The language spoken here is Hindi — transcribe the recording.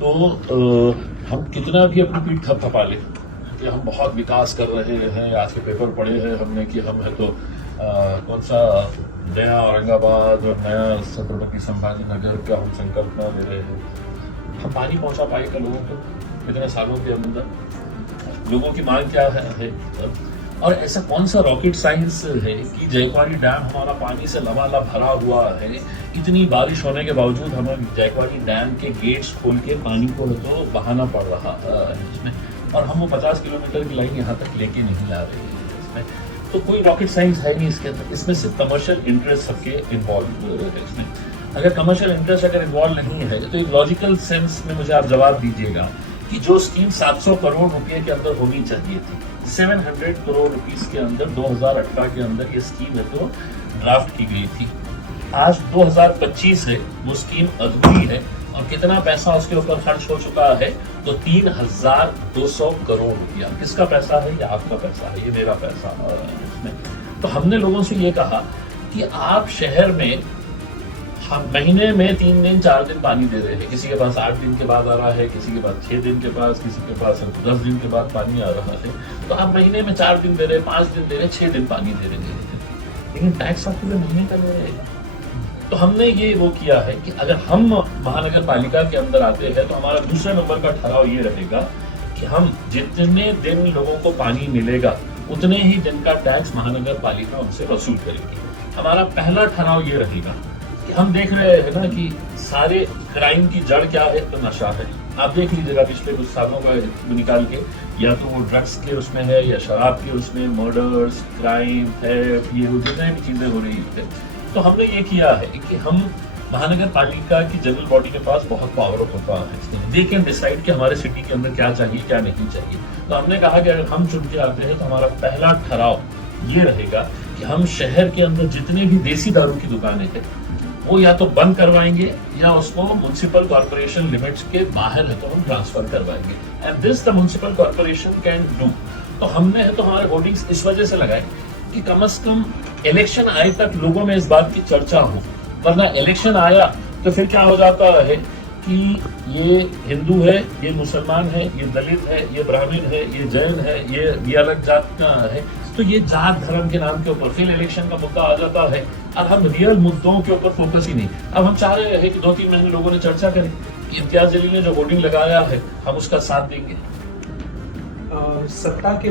तो हम कितना भी अपनी पीठ थपथपा लें कि हम बहुत विकास कर रहे हैं। आज के पेपर पढ़े हैं हमने कि हम है तो कौन सा नया औरंगाबाद और नया छत्रपति संभाजी नगर का हम संकल्पना ले रहे हैं। हम पानी पहुंचा पाएगा लोगों को इतने सालों के अंदर? लोगों की मांग क्या है? और ऐसा कौन सा रॉकेट साइंस है कि जयकवाड़ी डैम हमारा पानी से लबालब भरा हुआ है। इतनी बारिश होने के बावजूद हमें जयकवाड़ी डैम के गेट्स खोल के पानी को तो बहाना पड़ रहा है इसमें, और हम वो 50 किलोमीटर की लाइन यहाँ तक लेके नहीं ला रहे हैं इसमें। तो कोई रॉकेट साइंस है नहीं इसके अंदर। इसमें सिर्फ कमर्शियल इंटरेस्ट सबके इन्वॉल्व है इसमें। अगर कमर्शियल इंटरेस्ट अगर इन्वॉल्व नहीं है तो एक लॉजिकल सेंस में मुझे आप जवाब दीजिएगा कि जो स्कीम 700 करोड़ रुपए के अंदर होनी चाहिए थी, 700 करोड़ रुपीस के अंदर 2018 के अंदर ये स्कीम है तो ड्राफ्ट की गई थी। आज 2025 है, वो स्कीम अधूरी है और कितना पैसा उसके ऊपर खर्च हो चुका है तो 3200 करोड़ रुपया। किसका पैसा है? ये आपका पैसा है, ये मेरा पैसा है इसमें। तो हमने लोगों से ये कहा कि आप शहर में हम महीने में 3 दिन 4 दिन पानी दे रहे हैं। किसी के पास 8 दिन के बाद आ रहा है, किसी के पास 6 दिन के पास, किसी के पास 10 दिन के बाद पानी आ रहा है। तो आप महीने में 4 दिन दे रहे, 5 दिन दे रहे, 6 दिन पानी दे रहे हैं, लेकिन टैक्स आप पूरे महीने का ले रहे हैं। तो हमने ये वो किया है कि अगर हम महानगर पालिका के अंदर आते हैं तो हमारा दूसरे नंबर का ठहराव ये रहेगा कि हम जितने दिन लोगों को पानी मिलेगा उतने ही दिन का टैक्स महानगर पालिका उनसे वसूल करेगी। हमारा पहला ठहराव ये रहेगा कि हम देख रहे हैं ना कि सारे क्राइम की जड़ क्या है? तो नशा है। आप देख लीजिएगा पिछले कुछ सालों का निकाल के, या तो वो ड्रग्स के उसमें है या शराब के उसमें, मर्डर्स, क्राइम, थेफ्ट, ये जितने भी चीजें हो रही है। तो हमने ये किया है कि हम महानगर पालिका की जनरल बॉडी के पास बहुत पावर होता है, दे कैन डिसाइड कि हमारे सिटी के अंदर क्या चाहिए क्या नहीं चाहिए। तो हमने कहा कि अगर हम चुन के आते हैं तो हमारा पहला ठहराव ये रहेगा कि हम शहर के अंदर जितने भी देसी दारू की दुकानें हैं वो या तो बंद करवाएंगे या उसको म्युनिसिपल कॉर्पोरेशन लिमिट्स के बाहर है तो हम ट्रांसफर करवाएंगे। And this the municipal corporation can do. तो हमने तो हमारे होर्डिंग्स इस वजह से लगाए कि कम से कम इलेक्शन आए तक लोगों में इस बात की चर्चा हो, वरना इलेक्शन आया तो फिर क्या हो जाता है कि ये हिंदू है, ये मुसलमान है, ये दलित है, ये ब्राह्मण है, ये जैन है, ये अलग जात का है। तो ये जात धर्म के नाम के ऊपर फिर इलेक्शन का मुद्दा आ जाता है और हम रियल मुद्दों के ऊपर फोकस ही नहीं। अब हम चाह रहे हैं कि 2-3 महीने लोगों ने चर्चा करें, इम्तियाज जलील ने जो वोटिंग लगाया है हम उसका साथ देंगे। सत्ता के